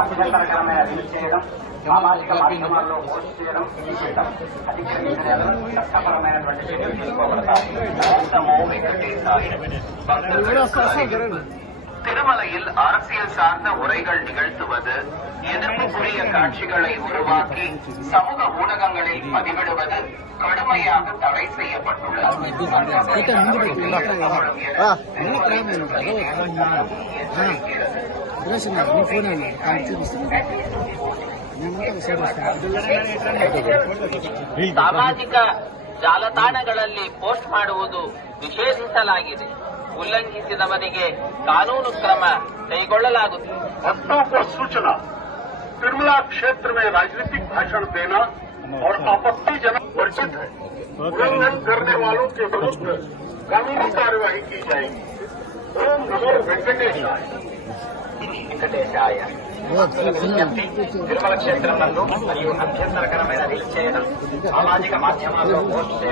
అభ్యంతరకరమైన reels చేయడం, సామాజిక మాధ్యమాల్లో పోస్ట్ చేయడం, చేయడం అధికరించడం చట్టపరమైనటువంటి చర్యలు తీసుకోబడతాయి. திருமலையில் அரசியல் சார்ந்த உரைகள் நிகழ்த்துவது, எதிர்ப்புக்குரிய காட்சிகளை உருவாக்கி சமூக ஊடகங்களில் பதிவிடுவது கடுமையாக தடை செய்யப்பட்டுள்ளது. ಸಾಮಾಜಿಕ ಜಾಲತಾಣಗಳಲ್ಲಿ ಪೋಸ್ಟ್ ಮಾಡುವುದು ನಿಷೇಧಿಸಲಾಗಿದೆ. ಉಲ್ಲಂಘಿಸಿದವರಿಗೆ ಕಾನೂನು ಕ್ರಮ ಕೈಗೊಳ್ಳಲಾಗುತ್ತದೆ. भक्तों को सूचना, तिरुमला क्षेत्र में राजनीतिक भाषण देना और आपत्तिजनक वर्जित है। उल्लंघन करने वालों के विरुद्ध कानूनी कार्यवाही की जाएगी। ओम नमो वेंकटेशाय। వెంకటేశాయ. తిరుమల క్షేత్రం నందు మరియు అభ్యంతరకరమైన రీల్స్ చేయడం, సామాజిక మాధ్యమాల్లో పోస్ట్ చేయడం